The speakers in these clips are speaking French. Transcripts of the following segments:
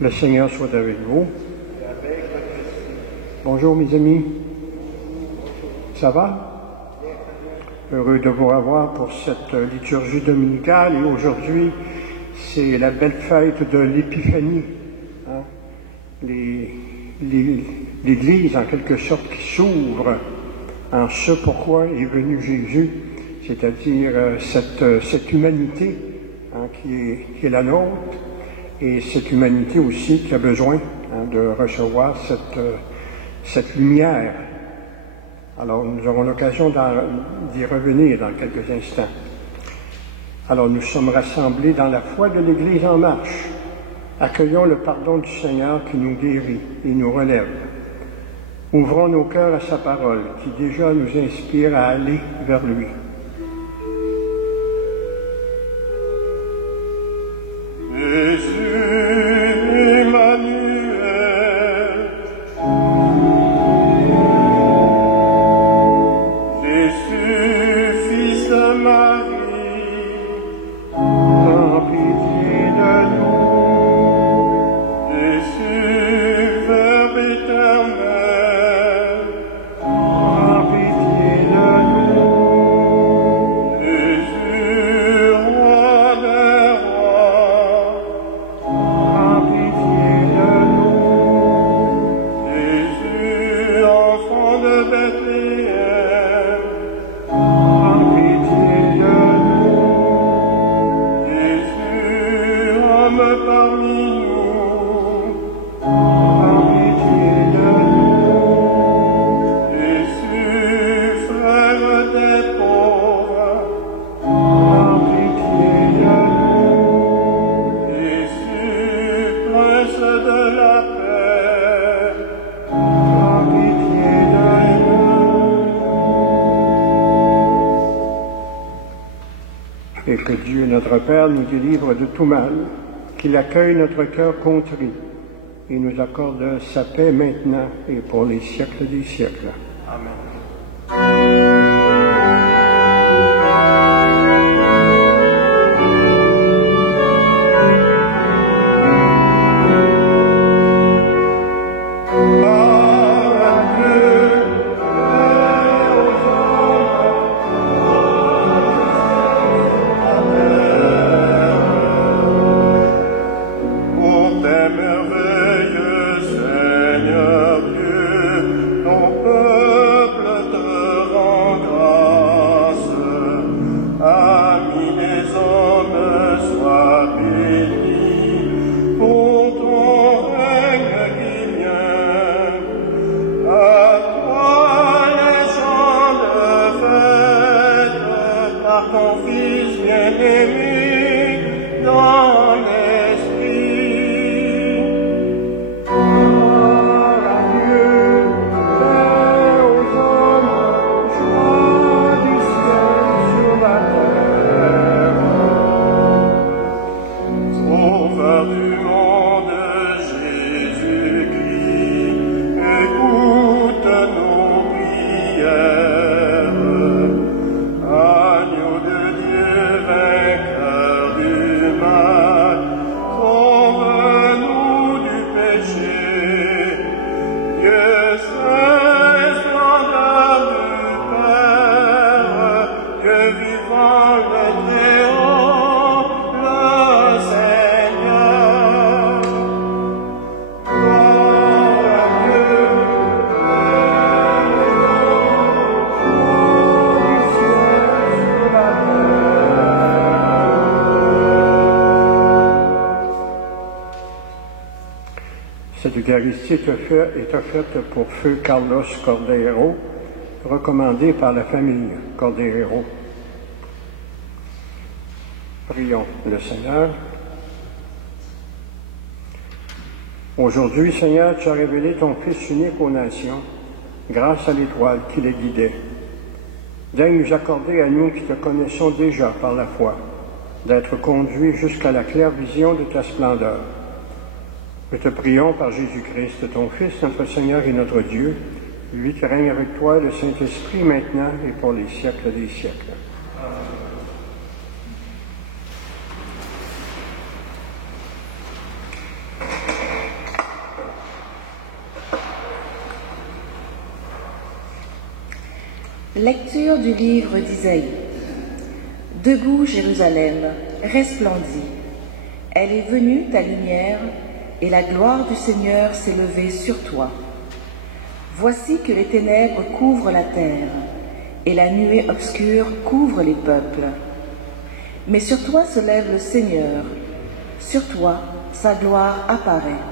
Le Seigneur soit avec vous. Bonjour mes amis. Ça va? Heureux de vous revoir pour cette liturgie dominicale et aujourd'hui c'est la belle fête de l'Épiphanie. Hein? L'Église en quelque sorte qui s'ouvre en ce pourquoi est venu Jésus, c'est-à-dire cette humanité hein, qui est la nôtre. Et cette humanité aussi qui a besoin hein, de recevoir cette lumière. Alors nous aurons l'occasion d'y revenir dans quelques instants. Alors nous sommes rassemblés dans la foi de l'Église en marche. Accueillons le pardon du Seigneur qui nous guérit et nous relève. Ouvrons nos cœurs à sa parole qui déjà nous inspire à aller vers lui. Et que Dieu, notre Père, nous délivre de tout mal, qu'il accueille notre cœur contrit et nous accorde sa paix maintenant et pour les siècles des siècles. Amen. Amen. L'Eucharistie est offerte pour feu Carlos Cordeiro, recommandé par la famille Cordeiro. Prions le Seigneur. Aujourd'hui, Seigneur, tu as révélé ton Fils unique aux nations, grâce à l'étoile qui les guidait. Daigne nous accorder à nous qui te connaissons déjà par la foi, d'être conduits jusqu'à la claire vision de ta splendeur. Nous te prions par Jésus-Christ, ton Fils, notre Seigneur et notre Dieu, lui qui règne avec toi, le Saint-Esprit, maintenant et pour les siècles des siècles. Lecture du livre d'Isaïe. Debout, Jérusalem, resplendis. Elle est venue, ta lumière, et la gloire du Seigneur s'est levée sur toi. Voici que les ténèbres couvrent la terre, et la nuée obscure couvre les peuples. Mais sur toi se lève le Seigneur, sur toi sa gloire apparaît.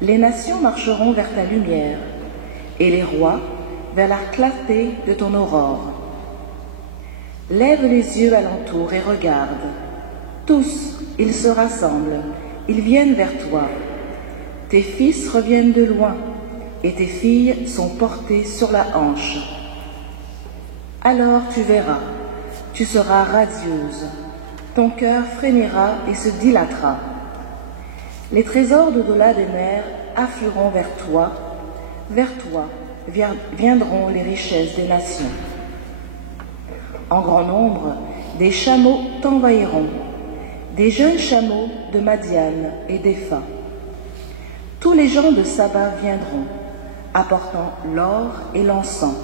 Les nations marcheront vers ta lumière, et les rois vers la clarté de ton aurore. Lève les yeux alentour et regarde. Tous, ils se rassemblent, ils viennent vers toi. Tes fils reviennent de loin, et tes filles sont portées sur la hanche. Alors tu verras, tu seras radieuse, ton cœur frémira et se dilatera. Les trésors d'au-delà des mers afflueront vers toi viendront les richesses des nations. En grand nombre, des chameaux t'envahiront, des jeunes chameaux de Madiane et d'Épha. Tous les gens de Saba viendront, apportant l'or et l'encens.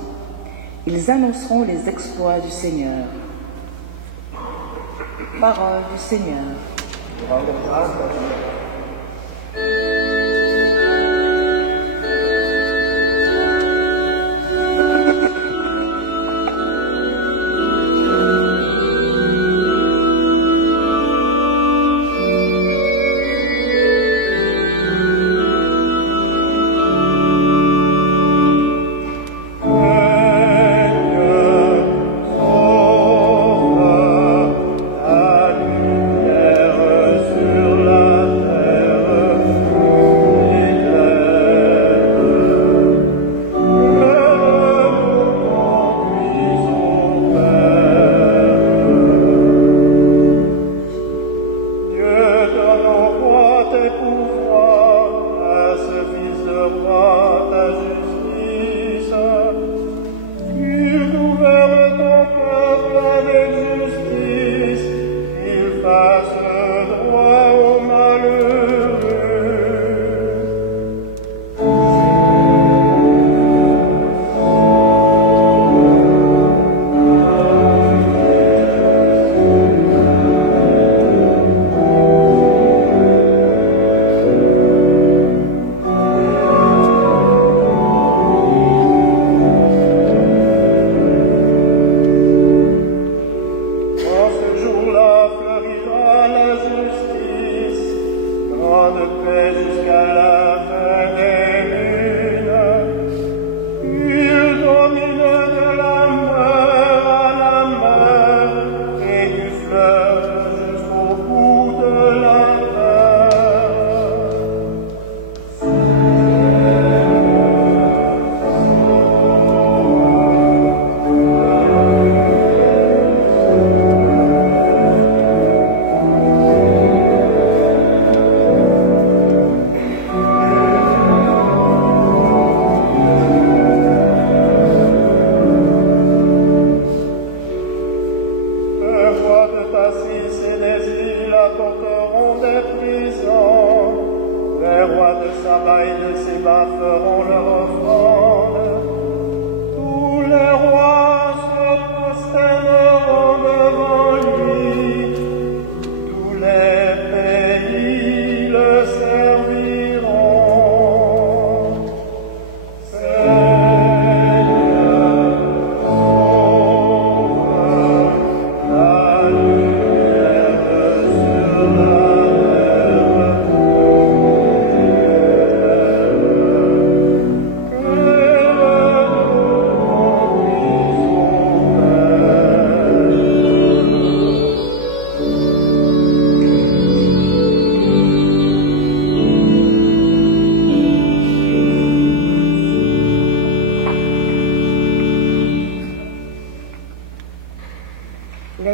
Ils annonceront les exploits du Seigneur. Parole du Seigneur. Sur la terre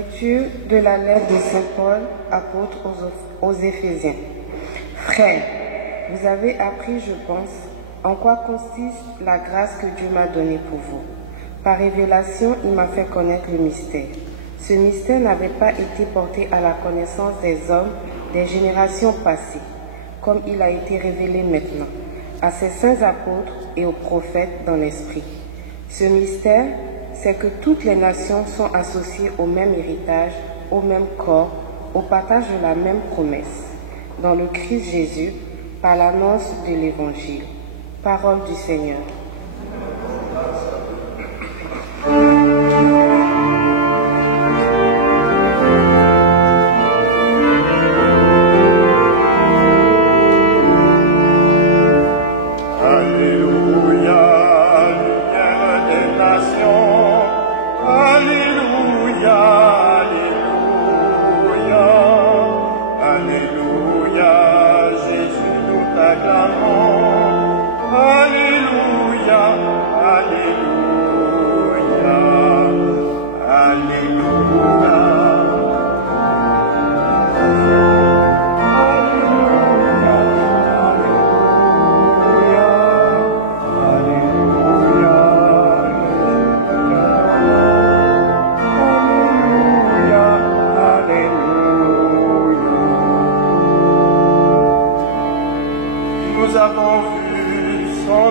Lecture de la lettre de Saint Paul, apôtre aux Éphésiens. Frères, vous avez appris, je pense, en quoi consiste la grâce que Dieu m'a donnée pour vous. Par révélation, il m'a fait connaître le mystère. Ce mystère n'avait pas été porté à la connaissance des hommes des générations passées, comme il a été révélé maintenant, à ses saints apôtres et aux prophètes dans l'esprit. Ce mystère, c'est que toutes les nations sont associées au même héritage, au même corps, au partage de la même promesse, dans le Christ Jésus, par l'annonce de l'Évangile. Parole du Seigneur.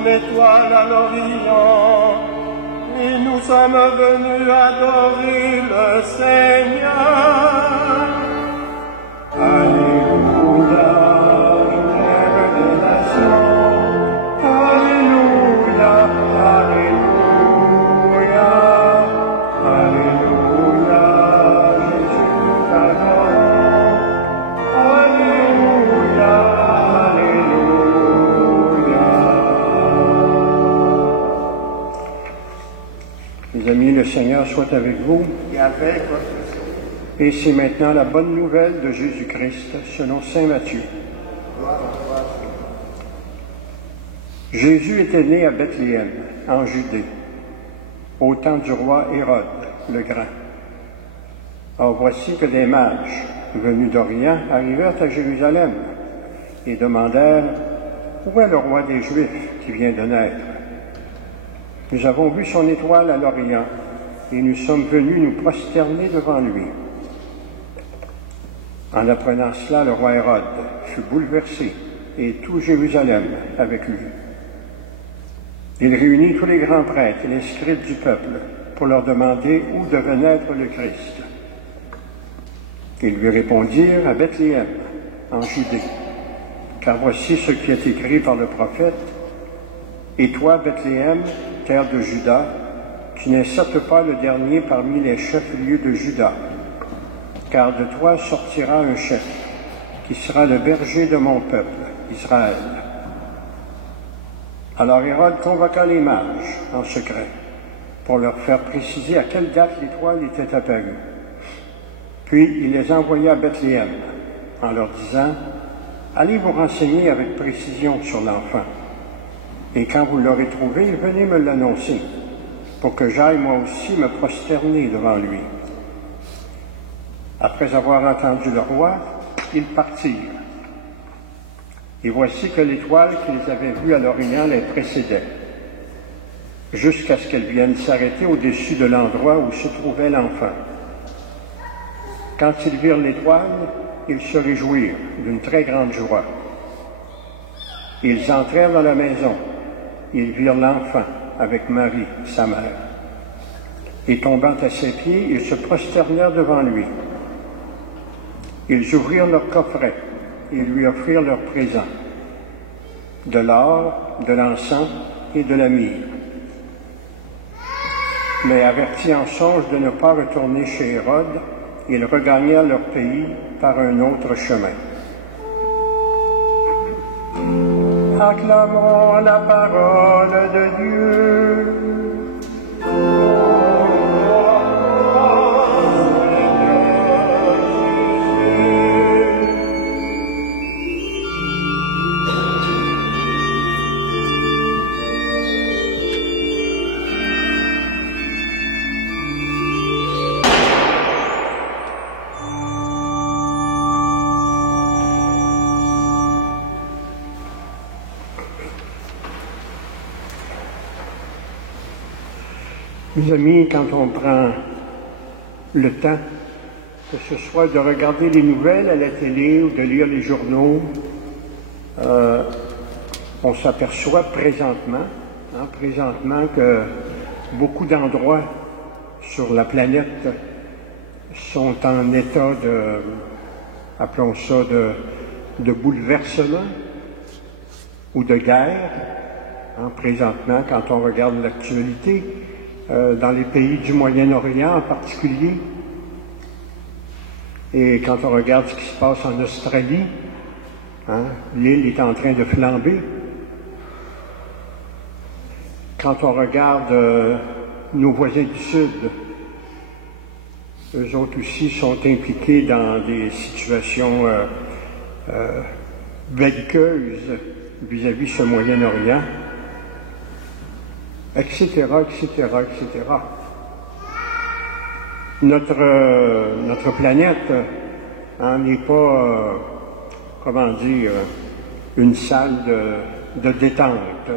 Étoile à l'Orient, et nous sommes venus adorer le Seigneur. Alléluia, Père des nations. Alléluia, Alléluia, Alléluia, Jésus nous adore. Alléluia, Mes amis, le Seigneur soit avec vous. et avec votre Et c'est maintenant la bonne nouvelle de Jésus-Christ selon saint Matthieu. Jésus était né à Bethléem, en Judée, au temps du roi Hérode le Grand. Or voici que des mages venus d'Orient arrivèrent à Jérusalem et demandèrent « Où est le roi des Juifs qui vient de naître? Nous avons vu son étoile à l'Orient et nous sommes venus nous prosterner devant lui. » En apprenant cela, le roi Hérode fut bouleversé et tout Jérusalem avec lui. Il réunit tous les grands prêtres et les scribes du peuple pour leur demander où devait naître le Christ. Ils lui répondirent à Bethléem, en Judée, car voici ce qui est écrit par le prophète. Et toi, Bethléem, terre de Juda, tu n'es certes pas le dernier parmi les chefs-lieux de Juda, car de toi sortira un chef, qui sera le berger de mon peuple, Israël. Alors Hérode convoqua les mages en secret, pour leur faire préciser à quelle date l'étoile était apparue. Puis il les envoya à Bethléem, en leur disant, « Allez vous renseigner avec précision sur l'enfant. Et quand vous l'aurez trouvé, venez me l'annoncer, pour que j'aille moi aussi me prosterner devant lui. » Après avoir entendu le roi, ils partirent. Et voici que l'étoile qu'ils avaient vue à l'Orient les précédait, jusqu'à ce qu'elle vienne s'arrêter au-dessus de l'endroit où se trouvait l'enfant. Quand ils virent l'étoile, ils se réjouirent d'une très grande joie. Ils entrèrent dans la maison. Ils virent l'enfant avec Marie, sa mère. Et tombant à ses pieds, ils se prosternèrent devant lui. Ils ouvrirent leur coffret et lui offrirent leurs présents, de l'or, de l'encens et de la myrrhe. Mais avertis en songe de ne pas retourner chez Hérode, ils regagnèrent leur pays par un autre chemin. Acclamons la parole de Dieu. Mes amis, quand on prend le temps, que ce soit de regarder les nouvelles à la télé ou de lire les journaux, on s'aperçoit présentement que beaucoup d'endroits sur la planète sont en état de, appelons ça, de bouleversement ou de guerre. Présentement, quand on regarde l'actualité, dans les pays du Moyen-Orient en particulier, et quand on regarde ce qui se passe en Australie, l'île est en train de flamber. Quand on regarde nos voisins du Sud, eux autres aussi sont impliqués dans des situations belliqueuses vis-à-vis ce Moyen-Orient, etc., etc., etc. Notre planète n'est pas, comment dire, une salle de détente.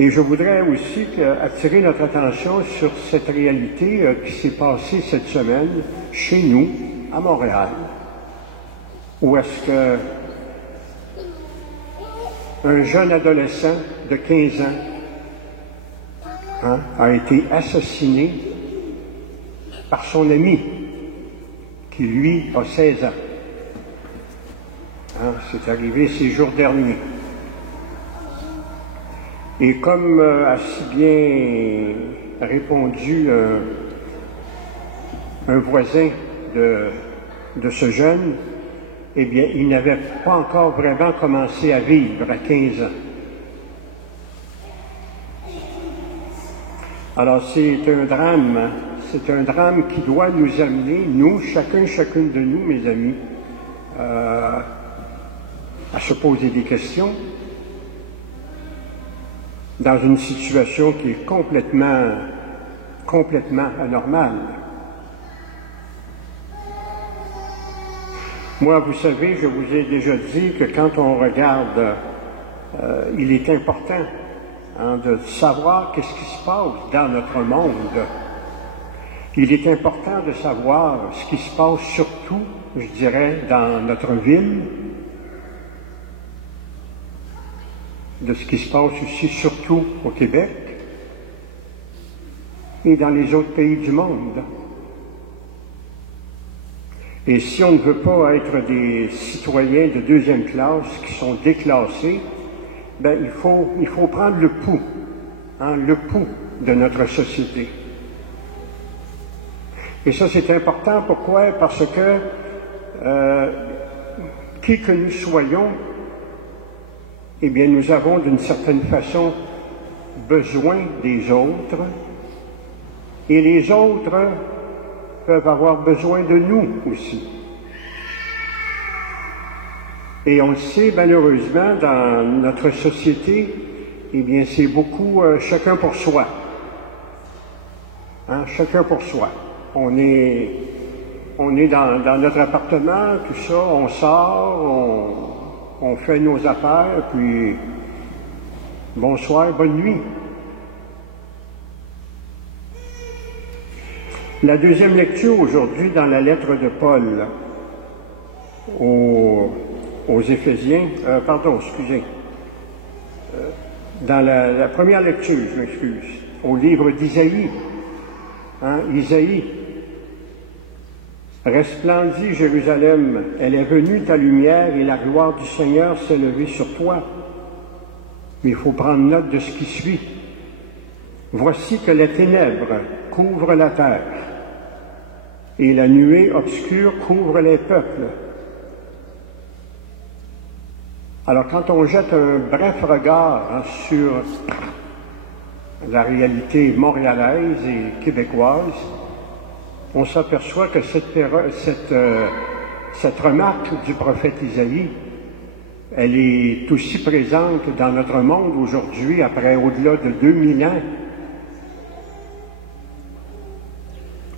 Et je voudrais aussi attirer notre attention sur cette réalité qui s'est passée cette semaine chez nous, à Montréal, où est-ce que un jeune adolescent de 15 ans a été assassiné par son ami, qui lui a 16 ans. C'est arrivé ces jours derniers. Et comme a si bien répondu un voisin de ce jeune, eh bien, il n'avait pas encore vraiment commencé à vivre à 15 ans. Alors c'est un drame qui doit nous amener, nous, chacune de nous, mes amis, à se poser des questions dans une situation qui est complètement anormale. Moi, vous savez, je vous ai déjà dit que quand on regarde, il est important de savoir qu'est-ce qui se passe dans notre monde. Il est important de savoir ce qui se passe surtout, je dirais, dans notre ville, de ce qui se passe aussi surtout au Québec et dans les autres pays du monde. Et si on ne veut pas être des citoyens de deuxième classe qui sont déclassés, ben il faut prendre le pouls de notre société. Et ça, c'est important. Pourquoi? Parce que qui que nous soyons, eh bien, nous avons d'une certaine façon besoin des autres, et les autres peuvent avoir besoin de nous aussi. Et on le sait, malheureusement, dans notre société, eh bien, c'est beaucoup chacun pour soi. Chacun pour soi. On est dans notre appartement, tout ça, on sort, on fait nos affaires, puis bonsoir, bonne nuit. La deuxième lecture aujourd'hui dans la lettre de Paul aux Éphésiens, dans la première lecture, je m'excuse, au livre d'Isaïe, Isaïe, resplendis Jérusalem, elle est venue ta lumière et la gloire du Seigneur s'est levée sur toi. Mais il faut prendre note de ce qui suit. Voici que les ténèbres couvrent la terre et la nuée obscure couvre les peuples. Alors quand on jette un bref regard sur la réalité montréalaise et québécoise, on s'aperçoit que cette remarque du prophète Isaïe, elle est aussi présente dans notre monde aujourd'hui, après au-delà de 2000 ans.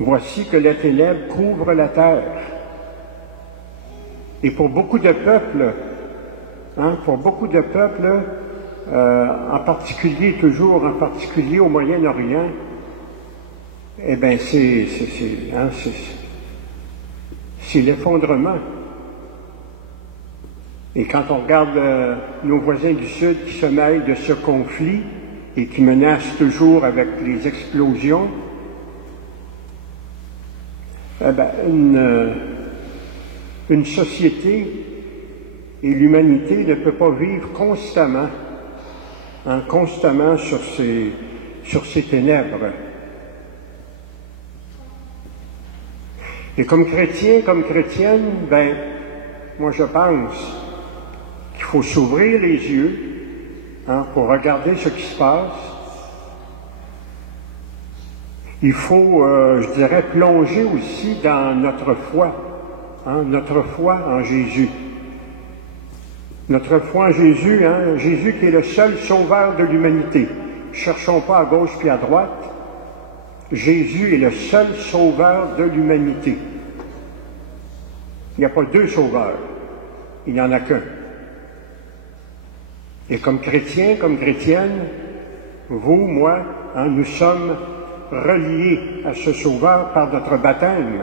Voici que les ténèbres couvrent la terre. Et pour beaucoup de peuples, en particulier au Moyen-Orient, eh bien, c'est l'effondrement. Et quand on regarde nos voisins du Sud qui se mêlent de ce conflit et qui menacent toujours avec les explosions, eh bien, une société et l'humanité ne peut pas vivre constamment sur ces ténèbres. Et comme chrétien, comme chrétienne, ben, moi je pense qu'il faut s'ouvrir les yeux pour regarder ce qui se passe. Il faut, je dirais, plonger aussi dans notre foi en Jésus. Notre foi en Jésus, Jésus qui est le seul sauveur de l'humanité. Cherchons pas à gauche puis à droite. Jésus est le seul sauveur de l'humanité. Il n'y a pas deux sauveurs, il n'y en a qu'un. Et comme chrétien, comme chrétienne, vous, moi, nous sommes reliés à ce sauveur par notre baptême.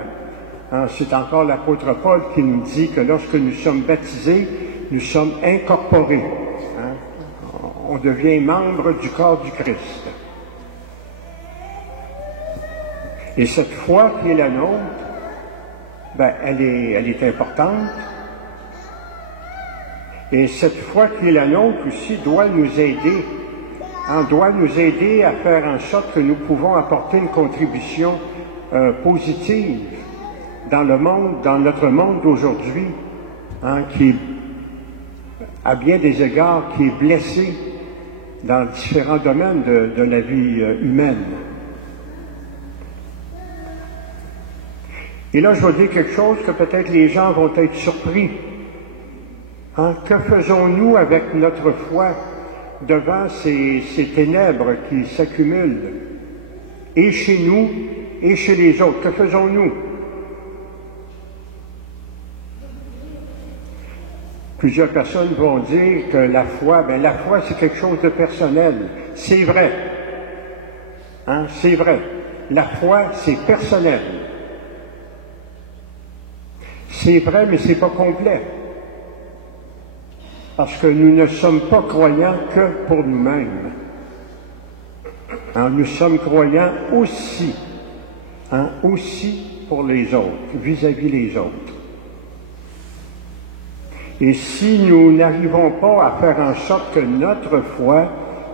C'est encore l'apôtre Paul qui nous dit que lorsque nous sommes baptisés, nous sommes incorporés. On devient membre du corps du Christ. Et cette foi qui est la nôtre, ben, elle est importante. Et cette foi qui est la nôtre aussi doit nous aider. Doit nous aider à faire en sorte que nous pouvons apporter une contribution positive dans le monde, dans notre monde d'aujourd'hui, qui, à bien des égards, qui est blessé dans différents domaines de la vie humaine. Et là, je vais dire quelque chose que peut-être les gens vont être surpris. Que faisons-nous avec notre foi devant ces ténèbres qui s'accumulent, et chez nous, et chez les autres? Que faisons-nous? Plusieurs personnes vont dire que la foi c'est quelque chose de personnel. C'est vrai. C'est vrai. La foi, c'est personnel. C'est vrai, mais c'est pas complet. Parce que nous ne sommes pas croyants que pour nous-mêmes. Nous sommes croyants aussi, aussi pour les autres, vis-à-vis les autres. Et si nous n'arrivons pas à faire en sorte que notre foi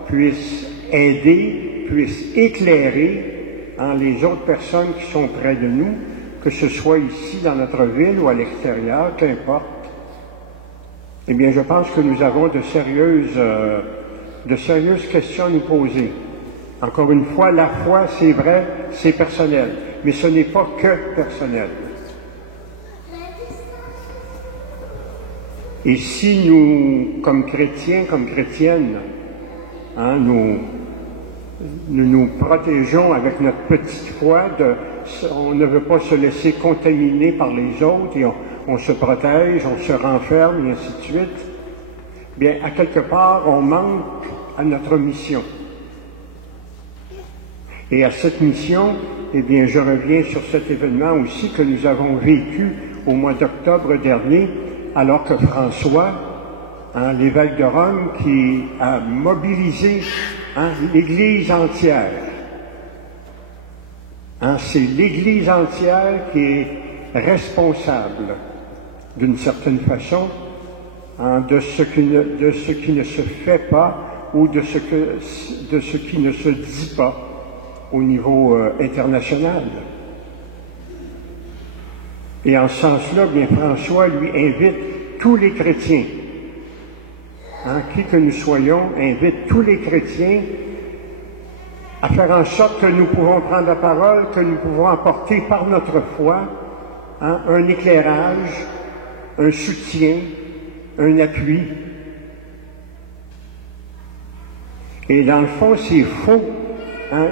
puisse aider, puisse éclairer les autres personnes qui sont près de nous, que ce soit ici dans notre ville ou à l'extérieur, qu'importe, eh bien, je pense que nous avons de sérieuses questions à nous poser. Encore une fois, la foi, c'est vrai, c'est personnel, mais ce n'est pas que personnel. Et si nous, comme chrétiens, comme chrétiennes, nous nous protégeons avec notre petite foi, on ne veut pas se laisser contaminer par les autres et on se protège, on se renferme et ainsi de suite, bien, à quelque part, on manque à notre mission. Et à cette mission, eh bien, je reviens sur cet événement aussi que nous avons vécu au mois d'octobre dernier, alors que François, l'évêque de Rome, qui a mobilisé l'Église entière. C'est l'Église entière qui est responsable, d'une certaine façon, de ce qui ne se fait pas ou de ce qui ne se dit pas au niveau international. Et en ce sens-là, bien, François lui invite tous les chrétiens, qui que nous soyons, invite tous les chrétiens à faire en sorte que nous pouvons prendre la parole, que nous pouvons apporter par notre foi un éclairage, un soutien, un appui. Et dans le fond, c'est faux.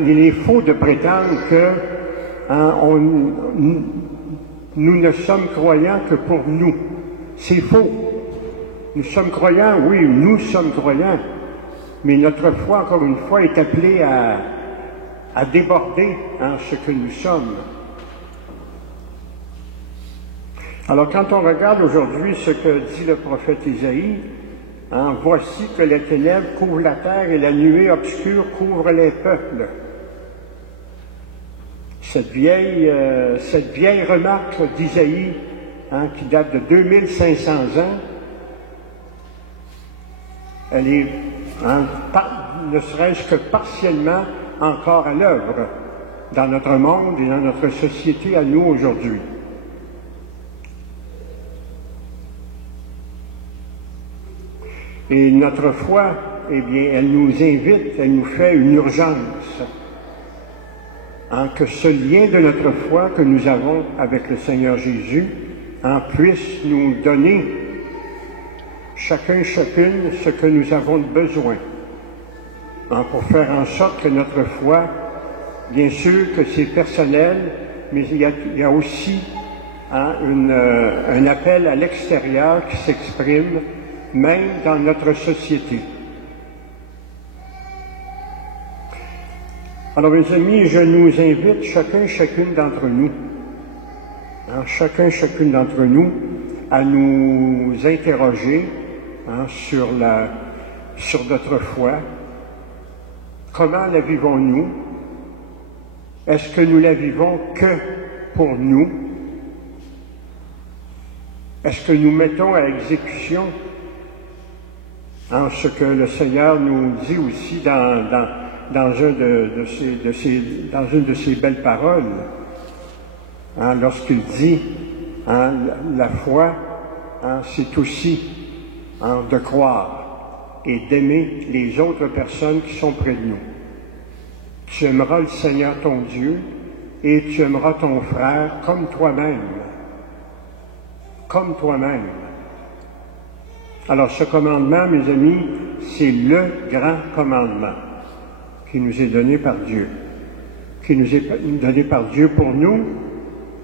Il est faux de prétendre que nous ne sommes croyants que pour nous. C'est faux. Nous sommes croyants, oui, nous sommes croyants, Mais notre foi, encore une fois, est appelée à déborder ce que nous sommes. Alors, quand on regarde aujourd'hui ce que dit le prophète Isaïe, voici que les ténèbres couvrent la terre et la nuée obscure couvre les peuples. Cette vieille remarque d'Isaïe, qui date de 2500 ans, elle est, ne serait-ce que partiellement encore à l'œuvre dans notre monde et dans notre société à nous aujourd'hui. Et notre foi, eh bien, elle nous invite, elle nous fait une urgence. Que ce lien de notre foi que nous avons avec le Seigneur Jésus puisse nous donner chacun, chacune, ce que nous avons besoin. Pour faire en sorte que notre foi, bien sûr que c'est personnel, mais il y a aussi un appel à l'extérieur qui s'exprime même dans notre société. Alors, mes amis, je nous invite chacun, chacune d'entre nous, chacun, chacune d'entre nous, à nous interroger sur notre foi. Comment la vivons-nous? Est-ce que nous la vivons que pour nous? Est-ce que nous mettons à exécution ce que le Seigneur nous dit aussi dans une de ses belles paroles, lorsqu'il dit, la foi, c'est aussi de croire et d'aimer les autres personnes qui sont près de nous. Tu aimeras le Seigneur ton Dieu et tu aimeras ton frère comme toi-même. Comme toi-même. Alors ce commandement, mes amis, c'est le grand commandement qui nous est donné par Dieu, qui nous est donné par Dieu pour nous,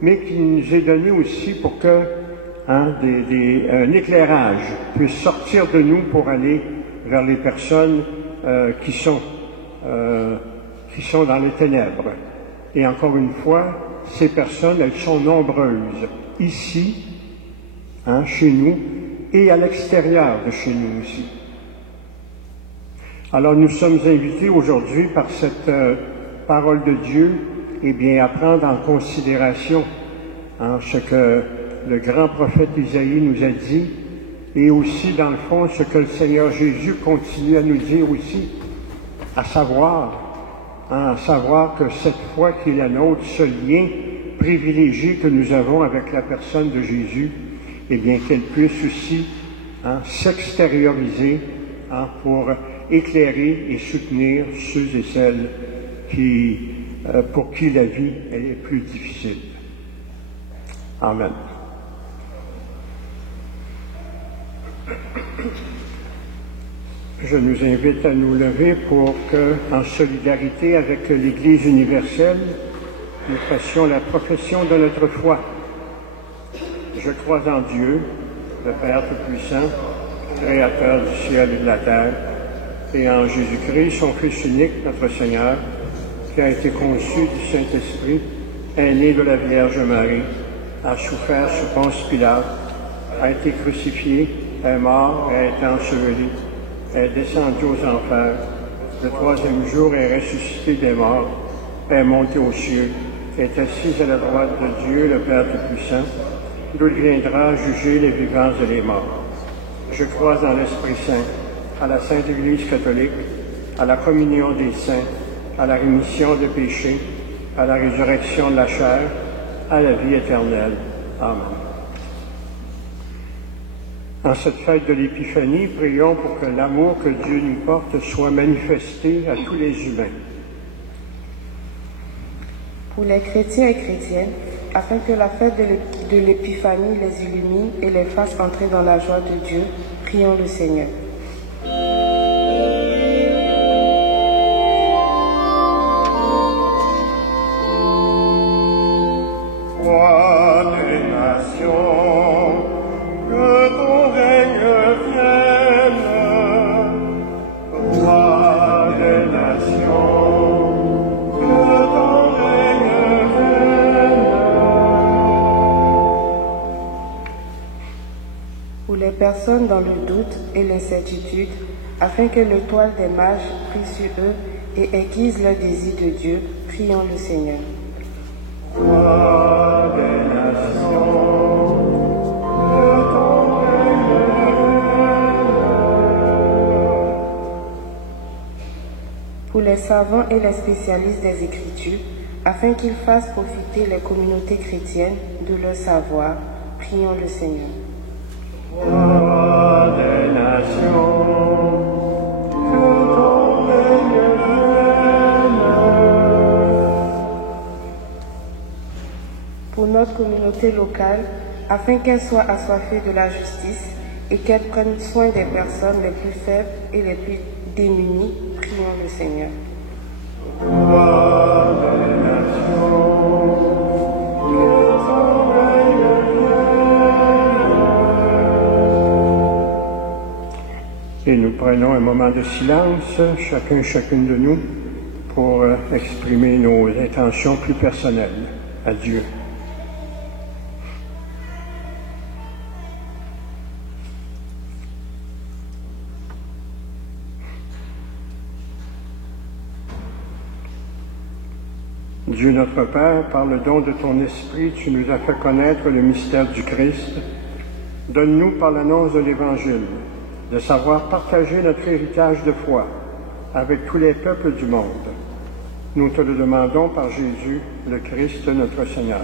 mais qui nous est donné aussi pour que un éclairage puisse sortir de nous pour aller vers les personnes qui sont dans les ténèbres. Et encore une fois, ces personnes, elles sont nombreuses, ici, chez nous, et à l'extérieur de chez nous aussi. Alors nous sommes invités aujourd'hui par cette parole de Dieu, eh bien, à prendre en considération ce que le grand prophète Isaïe nous a dit, et aussi, dans le fond, ce que le Seigneur Jésus continue à nous dire aussi, à savoir que cette foi qui est la nôtre, ce lien privilégié que nous avons avec la personne de Jésus, eh bien, qu'elle puisse aussi s'extérioriser pour éclairer et soutenir ceux et celles pour qui la vie est plus difficile. Amen. Je nous invite à nous lever pour que, en solidarité avec l'Église universelle, nous fassions la profession de notre foi. Je crois en Dieu, le Père Tout-Puissant, Créateur du ciel et de la terre, et en Jésus-Christ, son Fils unique, notre Seigneur, qui a été conçu du Saint-Esprit, est né de la Vierge Marie, a souffert sous Ponce Pilate, a été crucifié, est mort et a été enseveli, est descendu aux enfers, le troisième jour est ressuscité des morts, est monté aux cieux, est assis à la droite de Dieu, le Père Tout-Puissant, d'où il viendra juger les vivants et les morts. Je crois en l'Esprit Saint, à la Sainte Église catholique, à la communion des saints, à la rémission des péchés, à la résurrection de la chair, à la vie éternelle. Amen. En cette fête de l'Épiphanie, prions pour que l'amour que Dieu nous porte soit manifesté à tous les humains. Pour les chrétiens et chrétiennes, afin que la fête de l'Épiphanie les illumine et les fasse entrer dans la joie de Dieu, prions le Seigneur. Roi des nations, que ton règne vienne, roi nations, que ton règne vienne. Pour les personnes dans le doute et l'incertitude, afin que le toile des mages prie sur eux et aiguise le désir de Dieu, prions le Seigneur. Roi des nations, que ton règne vienne. Pour les savants et les spécialistes des Écritures, afin qu'ils fassent profiter les communautés chrétiennes de leur savoir, prions le Seigneur. Roi des nations, que ton règne vienne. Pour notre communauté locale, afin qu'elle soit assoiffée de la justice et qu'elle prenne soin des personnes les plus faibles et les plus démunies, prions le Seigneur. Roi des nations, que ton règne vienne. Et nous prenons un moment de silence, chacune de nous, pour exprimer nos intentions plus personnelles à Dieu. Dieu notre Père, par le don de ton Esprit, tu nous as fait connaître le mystère du Christ. Donne-nous par l'annonce de l'Évangile de savoir partager notre héritage de foi avec tous les peuples du monde. Nous te le demandons par Jésus, le Christ, notre Seigneur.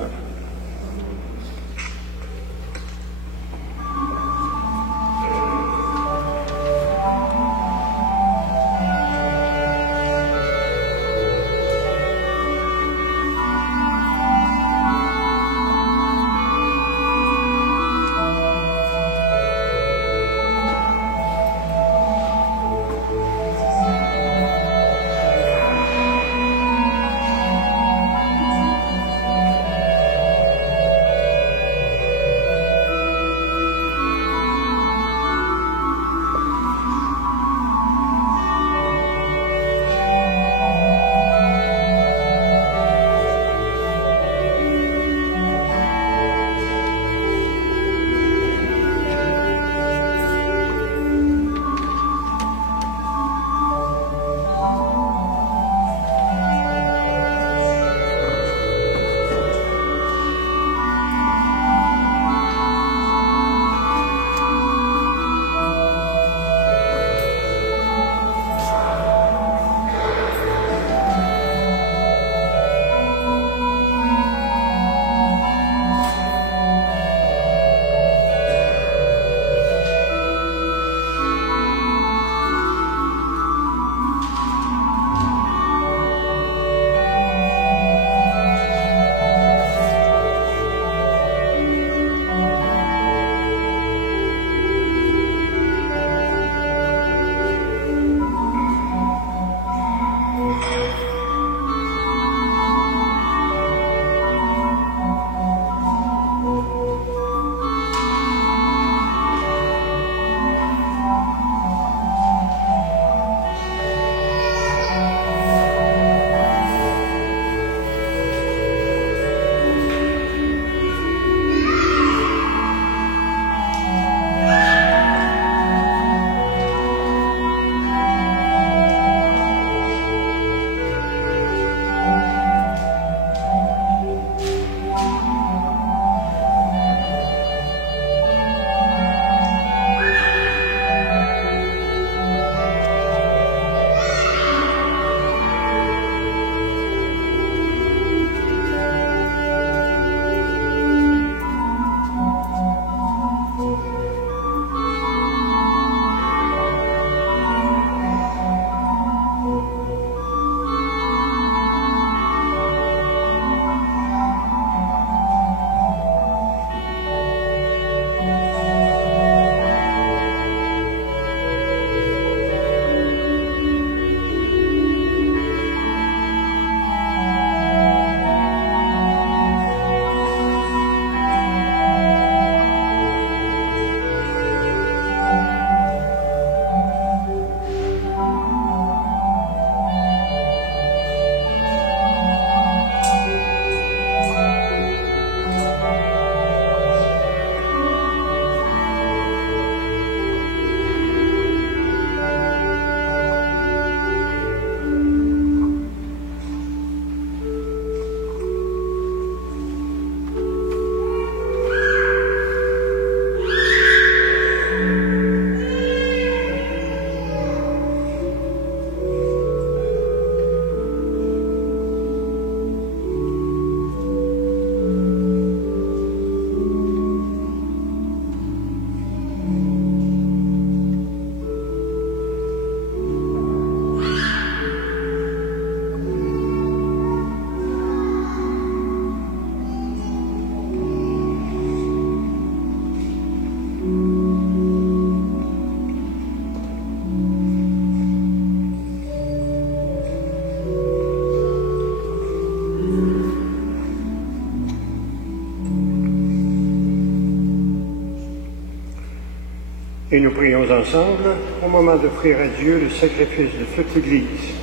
Et nous prions ensemble au moment d'offrir à Dieu le sacrifice de toute l'Église.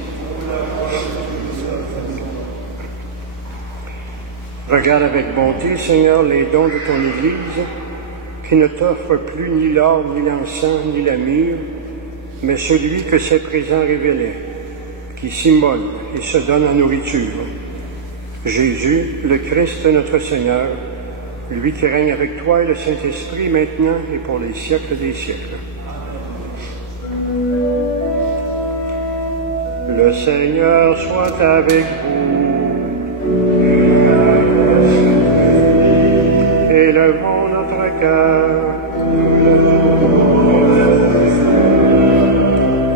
Regarde avec bonté, Seigneur, les dons de ton Église, qui ne t'offre plus ni l'or, ni l'encens, ni la myrrhe, mais celui que ses présents révélaient, qui s'immole et se donne en nourriture. Jésus, le Christ notre Seigneur, lui qui règne avec toi et le Saint-Esprit maintenant et pour les siècles des siècles. Le Seigneur soit avec vous. Élevons notre cœur.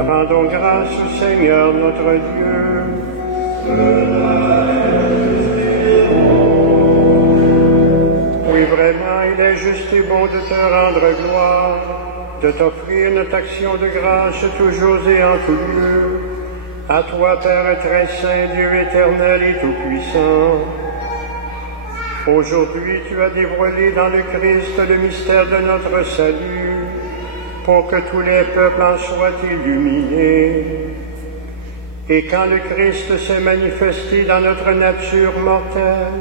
Rendons grâce au Seigneur notre Dieu. Oui, vraiment, il est juste et bon de te rendre gloire, de t'offrir notre action de grâce toujours et en tout lieu. À toi, Père très saint, Dieu éternel et tout-puissant. Aujourd'hui, tu as dévoilé dans le Christ le mystère de notre salut, pour que tous les peuples en soient illuminés. Et quand le Christ s'est manifesté dans notre nature mortelle,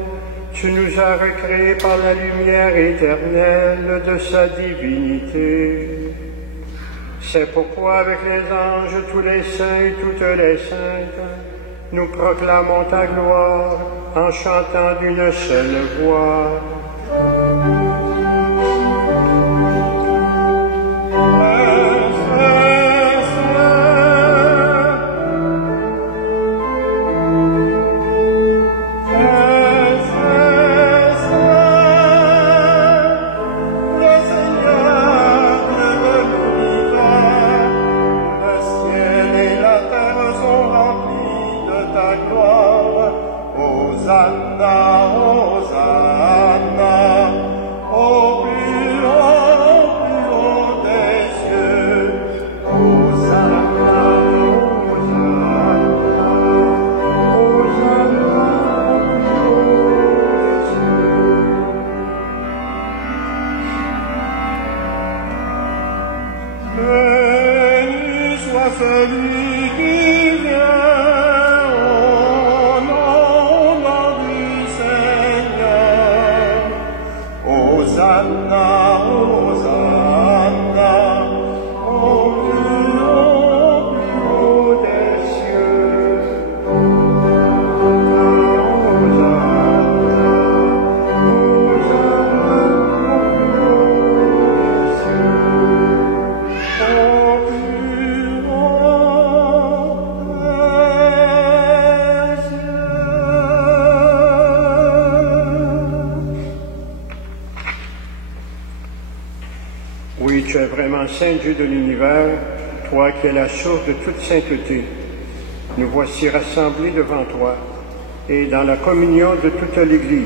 tu nous as recréés par la lumière éternelle de sa divinité. C'est pourquoi avec les anges, tous les saints et toutes les saintes, nous proclamons ta gloire en chantant d'une seule voix. Saint Dieu de l'univers, toi qui es la source de toute sainteté, nous voici rassemblés devant toi et dans la communion de toute l'Église,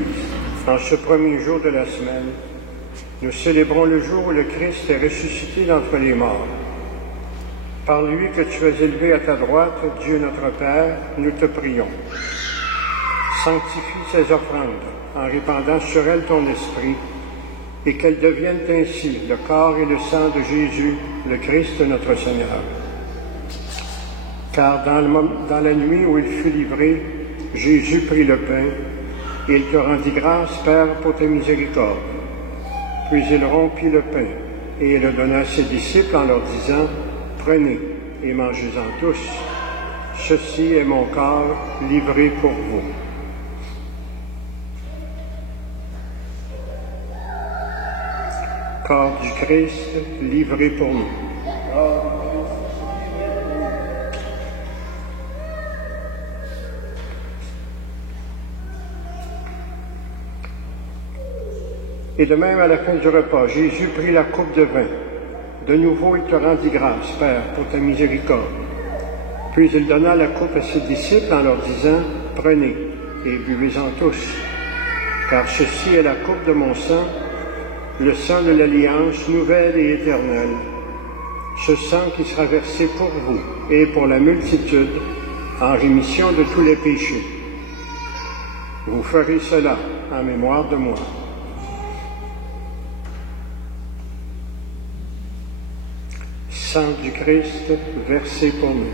en ce premier jour de la semaine, nous célébrons le jour où le Christ est ressuscité d'entre les morts. Par lui que tu as élevé à ta droite, Dieu notre Père, nous te prions. Sanctifie ces offrandes en répandant sur elles ton esprit, et qu'elles deviennent ainsi le corps et le sang de Jésus, le Christ notre Seigneur. Car dans la nuit où il fut livré, Jésus prit le pain, et il te rendit grâce, Père, pour tes miséricordes. Puis il rompit le pain, et il le donna à ses disciples en leur disant, « Prenez et mangez-en tous, ceci est mon corps livré pour vous. » Corps du Christ livré pour nous. Et de même, à la fin du repas, Jésus prit la coupe de vin. De nouveau, il te rendit grâce, Père, pour ta miséricorde. Puis il donna la coupe à ses disciples en leur disant, « Prenez et buvez-en tous, car ceci est la coupe de mon sang, le sang de l'alliance nouvelle et éternelle, ce sang qui sera versé pour vous et pour la multitude en rémission de tous les péchés. Vous ferez cela en mémoire de moi. » sang du Christ versé pour nous.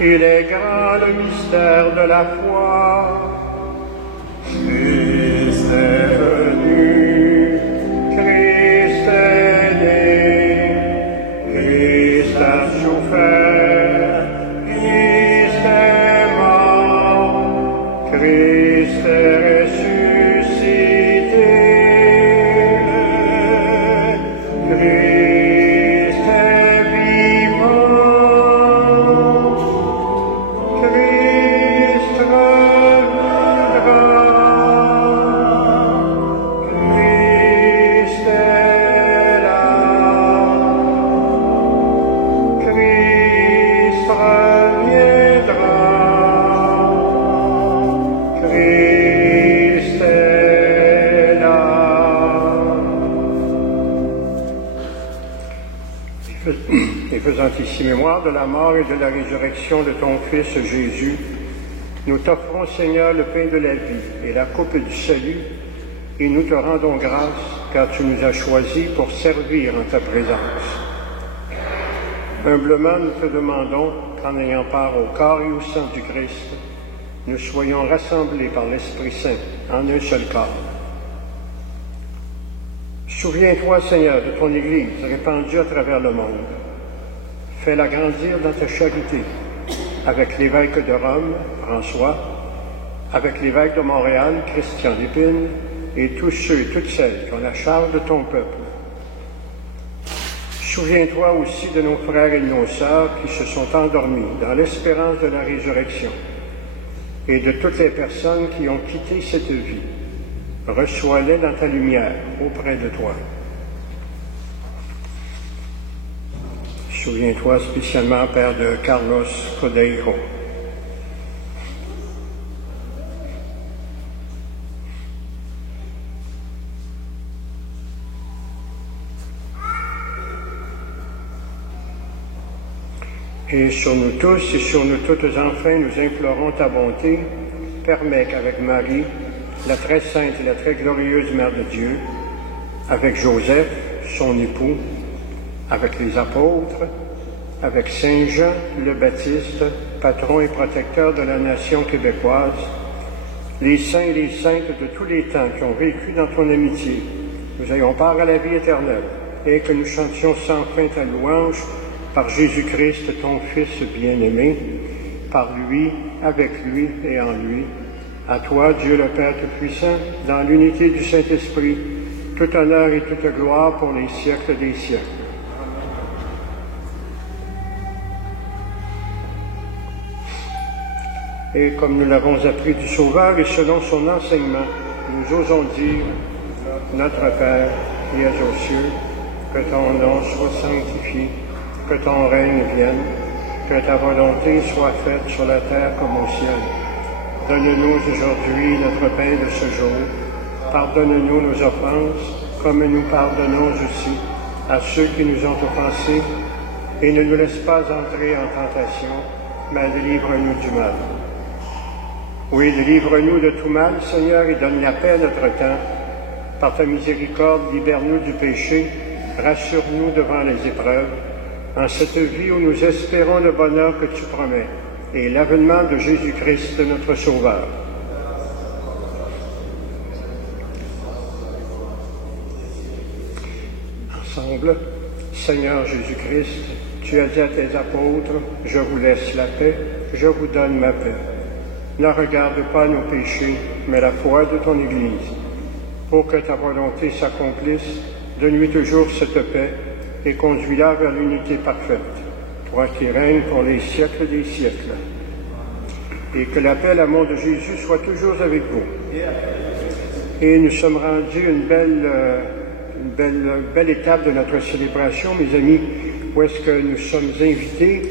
Il est grand le mystère de la foi. Christ est venu, Christ est né, Christ a souffert, Christ est mort, Christ est ressuscité, Christ est vivant. Et faisant ici mémoire de la mort et de la résurrection de ton Fils Jésus, nous t'offrons, Seigneur, le pain de la vie et la coupe du salut, et nous te rendons grâce, car tu nous as choisis pour servir en ta présence. Humblement, nous te demandons qu'en ayant part au corps et au sang du Christ, nous soyons rassemblés par l'Esprit Saint en un seul corps. Souviens-toi, Seigneur, de ton Église répandue à travers le monde. Fais-la grandir dans ta charité, avec l'évêque de Rome, François, avec l'évêque de Montréal, Christian Lépine, et tous ceux et toutes celles qui ont la charge de ton peuple. Souviens-toi aussi de nos frères et de nos sœurs qui se sont endormis dans l'espérance de la résurrection, et de toutes les personnes qui ont quitté cette vie. Reçois-les dans ta lumière auprès de toi. Souviens-toi spécialement, Père, de Carlos Codeiro. Et sur nous tous et sur nous toutes enfin, nous implorons ta bonté. Permets qu'avec Marie, la très sainte et la très glorieuse Mère de Dieu, avec Joseph, son époux, avec les apôtres, avec Saint Jean le Baptiste, patron et protecteur de la nation québécoise, les saints et les saintes de tous les temps qui ont vécu dans ton amitié, nous ayons part à la vie éternelle, et que nous chantions sans fin ta louange par Jésus-Christ, ton Fils bien-aimé, par lui, avec lui et en lui. À toi, Dieu le Père Tout-Puissant, dans l'unité du Saint-Esprit, tout honneur et toute gloire pour les siècles des siècles. Et comme nous l'avons appris du Sauveur et selon son enseignement, nous osons dire, Notre Père, qui es aux cieux, que ton nom soit sanctifié, que ton règne vienne, que ta volonté soit faite sur la terre comme au ciel. Donne-nous aujourd'hui notre pain de ce jour. Pardonne-nous nos offenses, comme nous pardonnons aussi à ceux qui nous ont offensés. Et ne nous laisse pas entrer en tentation, mais délivre-nous du mal. Oui, délivre-nous de tout mal, Seigneur, et donne la paix à notre temps. Par ta miséricorde, libère-nous du péché, rassure-nous devant les épreuves, en cette vie où nous espérons le bonheur que tu promets, et l'avènement de Jésus-Christ, notre Sauveur. Ensemble, Seigneur Jésus-Christ, tu as dit à tes apôtres, « Je vous laisse la paix, je vous donne ma paix. Ne regarde pas nos péchés, mais la foi de ton Église. Pour que ta volonté s'accomplisse, donne-lui toujours cette paix et conduis-la vers l'unité parfaite. Toi qui règnes pour les siècles des siècles. Et que la paix et l'amour de Jésus soient toujours avec vous. Et nous sommes rendus à une belle étape de notre célébration, mes amis, où est-ce que nous sommes invités,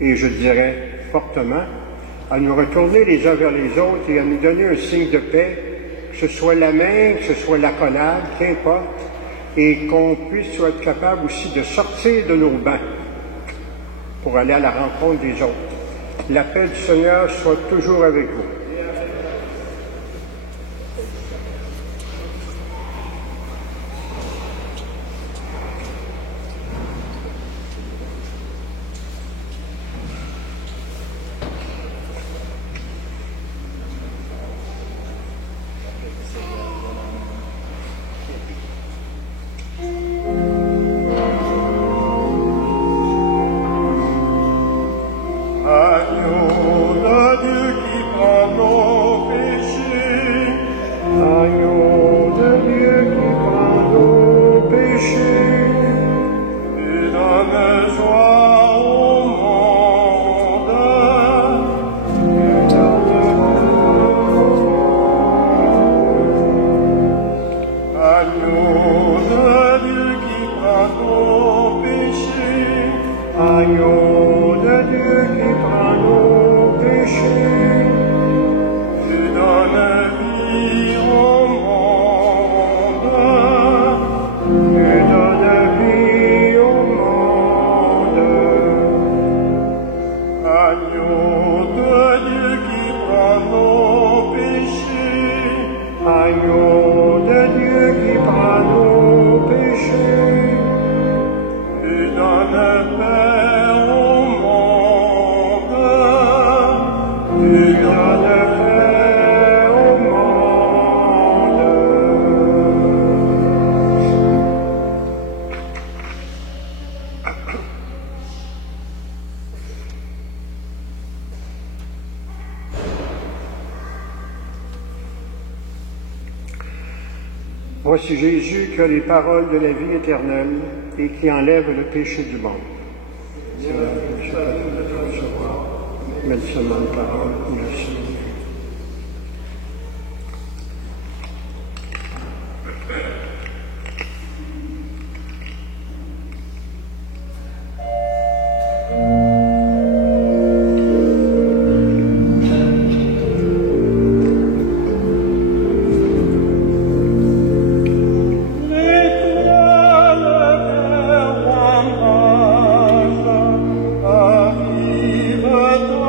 et je dirais fortement, à nous retourner les uns vers les autres et à nous donner un signe de paix, que ce soit la main, que ce soit l'accolade, qu'importe, et qu'on puisse être capable aussi de sortir de nos bancs pour aller à la rencontre des autres. La paix du Seigneur soit toujours avec vous. Agneau de Dieu qui prend nos péchés, Agneau de Dieu qui prend nos péchés, et donne joie au monde. Agneau de Dieu qui prend nos péchés, Agneau de Dieu qui prend nos péchés, et donne vie au monde. et donne vie au monde. Agneau de Dieu qui prend nos péchés, Agneau de Dieu qui prend nos péchés, et donne paix au monde. et donne paix au monde. Voici Jésus qui a les paroles de la vie éternelle et qui enlève le péché du monde. Mais seulement une parole, merci. Arrive ton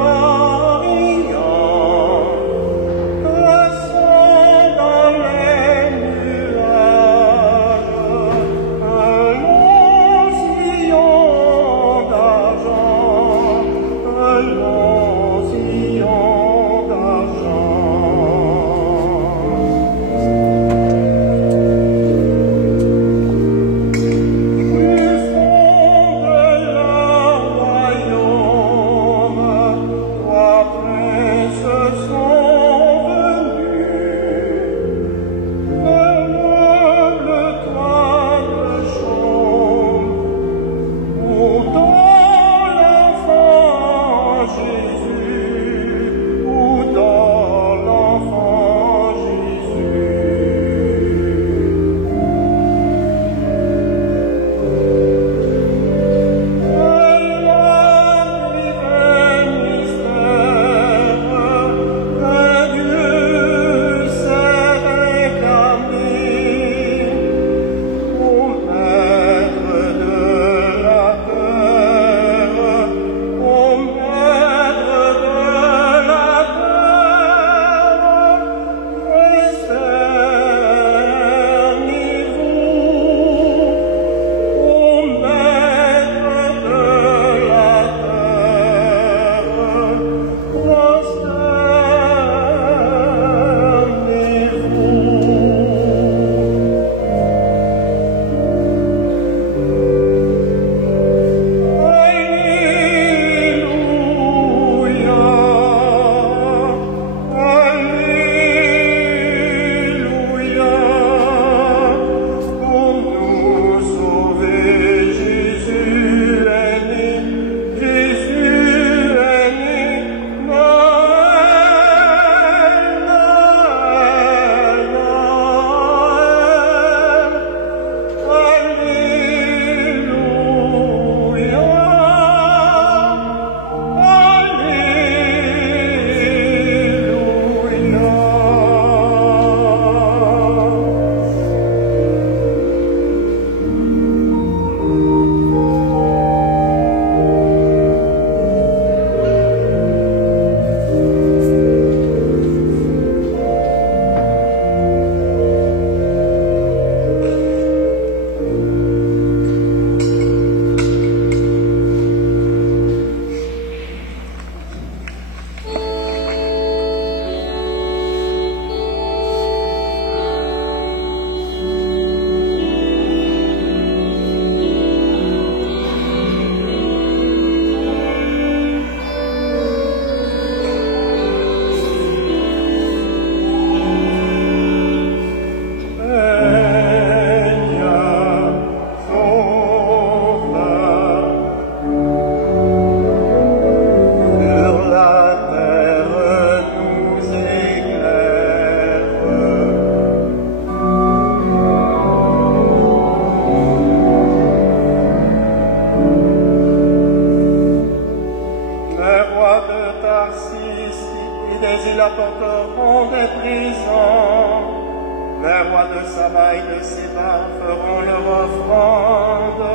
de Saba et de Séba feront leur offrande.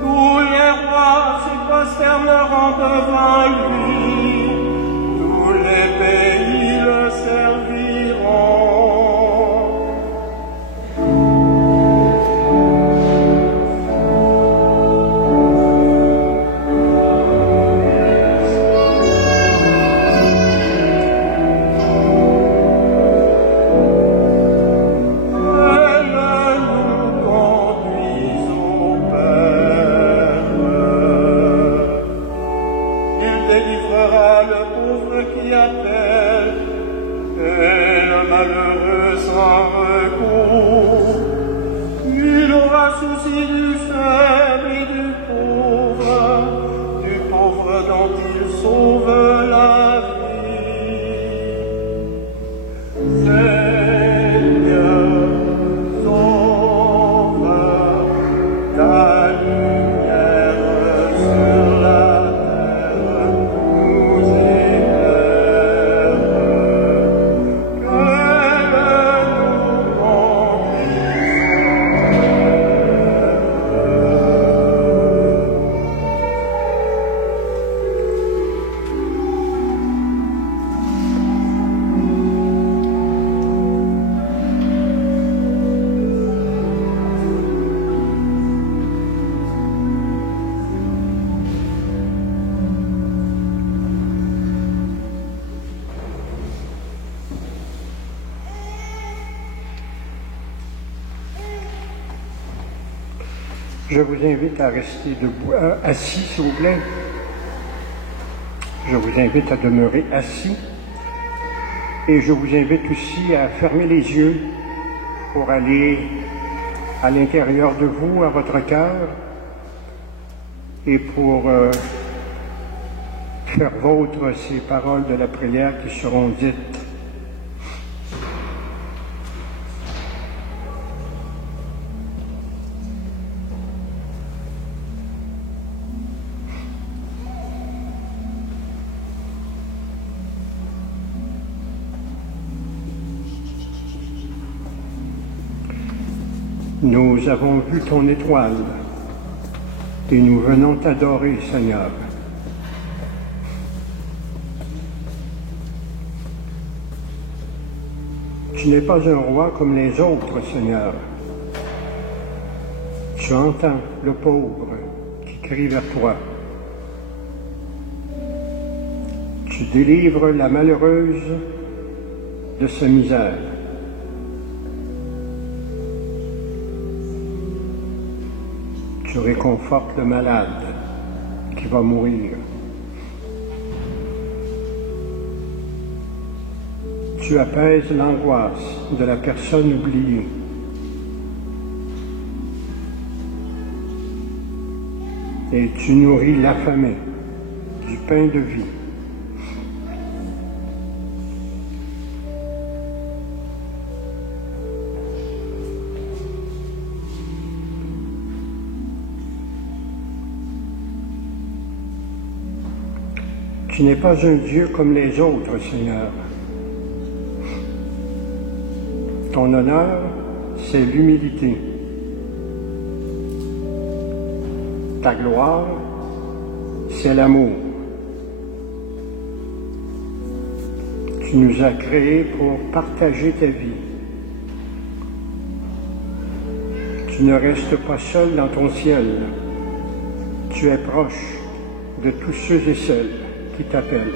Tous les rois se prosterneront devant lui, tous les pays le serviront. Je vous invite à rester debout, assis, s'il vous plaît. Je vous invite à demeurer assis. Et je vous invite aussi à fermer les yeux pour aller à l'intérieur de vous, à votre cœur, et pour faire vôtre ces paroles de la prière qui seront dites. Nous avons vu ton étoile et nous venons t'adorer, Seigneur. Tu n'es pas un roi comme les autres, Seigneur. Tu entends le pauvre qui crie vers toi. Tu délivres la malheureuse de sa misère. Tu réconfortes le malade qui va mourir. Tu apaises l'angoisse de la personne oubliée. Et tu nourris l'affamé du pain de vie. Tu n'es pas un Dieu comme les autres, Seigneur. Ton honneur, c'est l'humilité. Ta gloire, c'est l'amour. Tu nous as créés pour partager ta vie. Tu ne restes pas seul dans ton ciel. Tu es proche de tous ceux et celles qui t'appellent.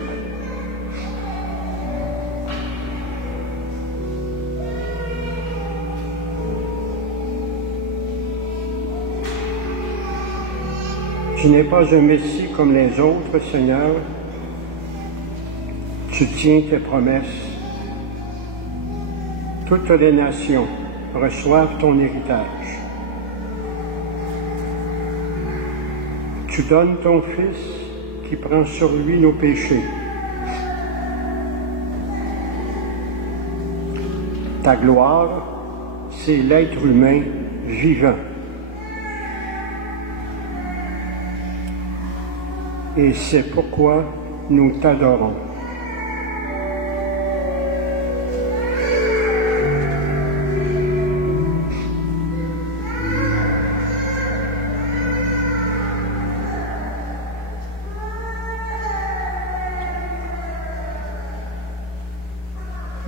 Tu n'es pas un Messie comme les autres, Seigneur. Tu tiens tes promesses. Toutes les nations reçoivent ton héritage. Tu donnes ton Fils qui prend sur lui nos péchés. Ta gloire, c'est l'être humain vivant. Et c'est pourquoi nous t'adorons.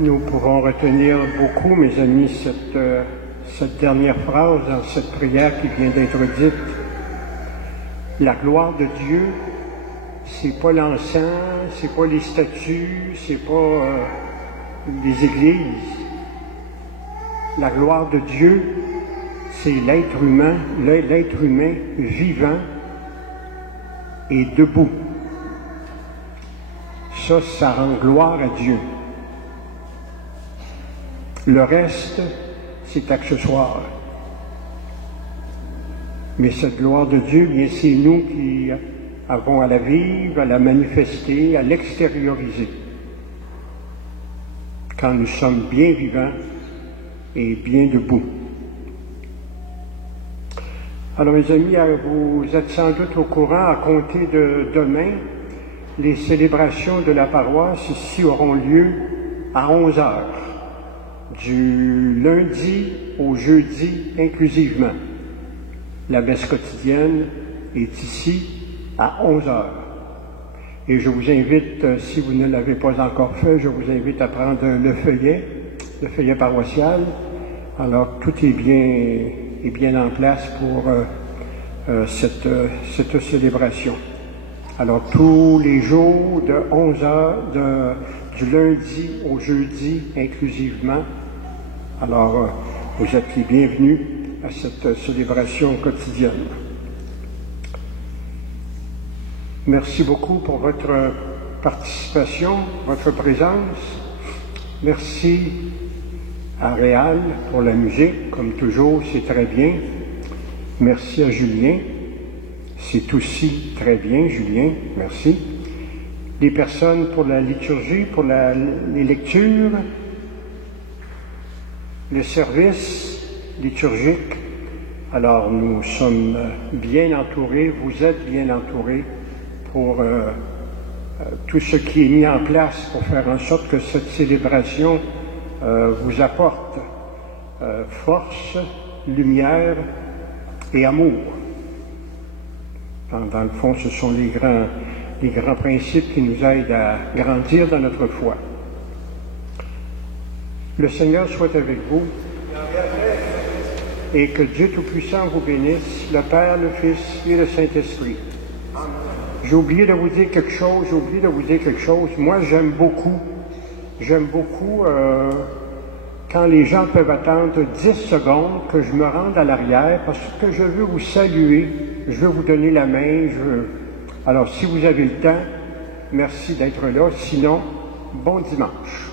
Nous pourrons retenir beaucoup, mes amis, cette dernière phrase dans cette prière qui vient d'être dite. La gloire de Dieu, c'est pas l'encens, c'est pas les statues, c'est pas les églises. La gloire de Dieu, c'est l'être humain vivant et debout. Ça rend gloire à Dieu. Le reste, c'est accessoire. Mais cette gloire de Dieu, bien, c'est nous qui avons à la vivre, à la manifester, à l'extérioriser. Quand nous sommes bien vivants et bien debout. Alors, mes amis, vous êtes sans doute au courant, à compter de demain, les célébrations de la paroisse ici auront lieu à 11 heures, du lundi au jeudi inclusivement. La messe quotidienne est ici à 11 heures. Et je vous invite, si vous ne l'avez pas encore fait, je vous invite à prendre le feuillet paroissial. Alors, tout est bien en place pour cette célébration. Alors, tous les jours de 11 heures, du lundi au jeudi inclusivement. Alors, vous êtes les bienvenus à cette célébration quotidienne. Merci beaucoup pour votre participation, votre présence. Merci à Réal pour la musique, comme toujours, c'est très bien. Merci à Julien, c'est aussi très bien, Julien, merci. Les personnes pour la liturgie, pour les lectures, le service liturgique. Alors, nous sommes bien entourés, vous êtes bien entourés pour tout ce qui est mis en place pour faire en sorte que cette célébration vous apporte force, lumière et amour. Dans le fond, ce sont les grands principes qui nous aident à grandir dans notre foi. Le Seigneur soit avec vous et que Dieu Tout-Puissant vous bénisse, le Père, le Fils et le Saint-Esprit. J'ai oublié de vous dire quelque chose. Moi, j'aime beaucoup quand les gens peuvent attendre 10 secondes que je me rende à l'arrière parce que je veux vous saluer, je veux vous donner la main. Alors, si vous avez le temps, merci d'être là. Sinon, bon dimanche.